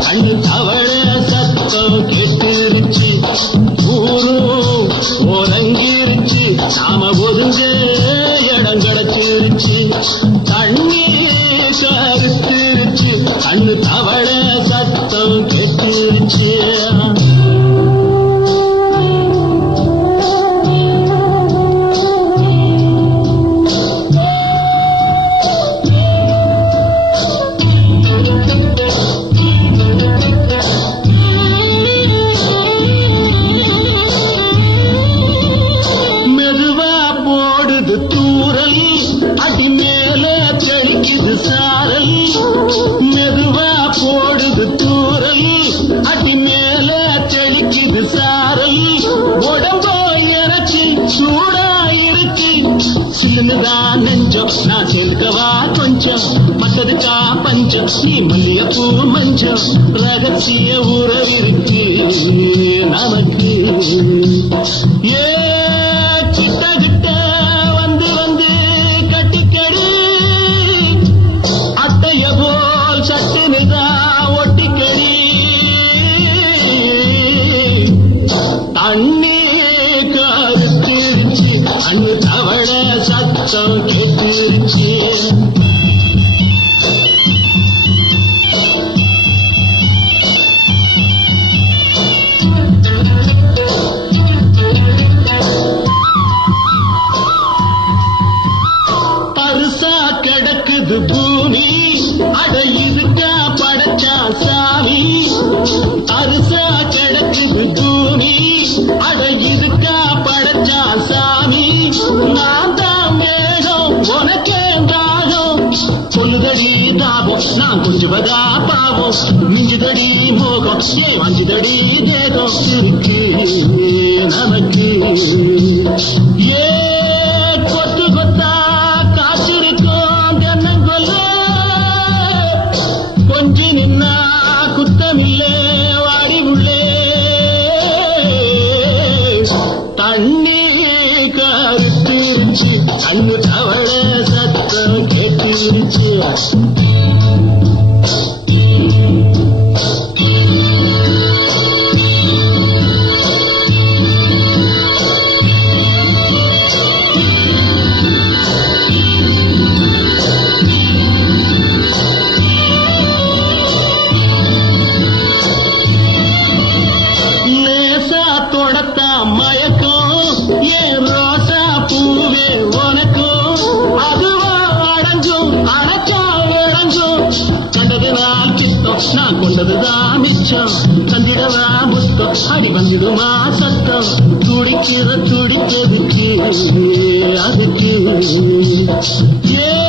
அன்று தவள சத்தம் கேட்டுருச்சு. ஊரு உறங்கிருச்சு. நாம ஒதுங்க இடம் கிடைச்சிருச்சு. தண்ணி கருத்திருச்சு. அன்று தவள சத்தம் கேட்டுருச்சு. சாரல் மெதுவா போடுது தூரல். அடி மேல தெளிக்குது சாரல். உடம்போ இறச்சி சூடா இருக்கு சில்லுதான் நெஞ்சம். நான் சேர்க்கவா கொஞ்சம். மத்ததுக்கா பஞ்சம். நீ மல்லிகைப்பூ மஞ்சம். ரகசிய உறவிருக்கு நமக்கு கருத்திருச்சு அண்ணு தவள சத்தம் கேட்டுருச்சு நான் கொஞ்சுவதா பாவம் மிஞ்சுதடி மோகம் ஏ வஞ்சுதடி தேகம் இருக்கு நமக்கு ஏ கொத்து கொத்தா காத்திருக்கும் தென்னங்கொல்ல கொஞ்சி நின்னா குத்தமில்லே வாடி உள்ளே தண்ணி கருத்திருச்சு கண்ணு வந்ததுதான் மிச்சம். தந்திடவா முத்தம். அடி வந்துடுமா சத்தம். துடிக்கிற துடிக்கிறதுக்கு அதுக்கு. ஏ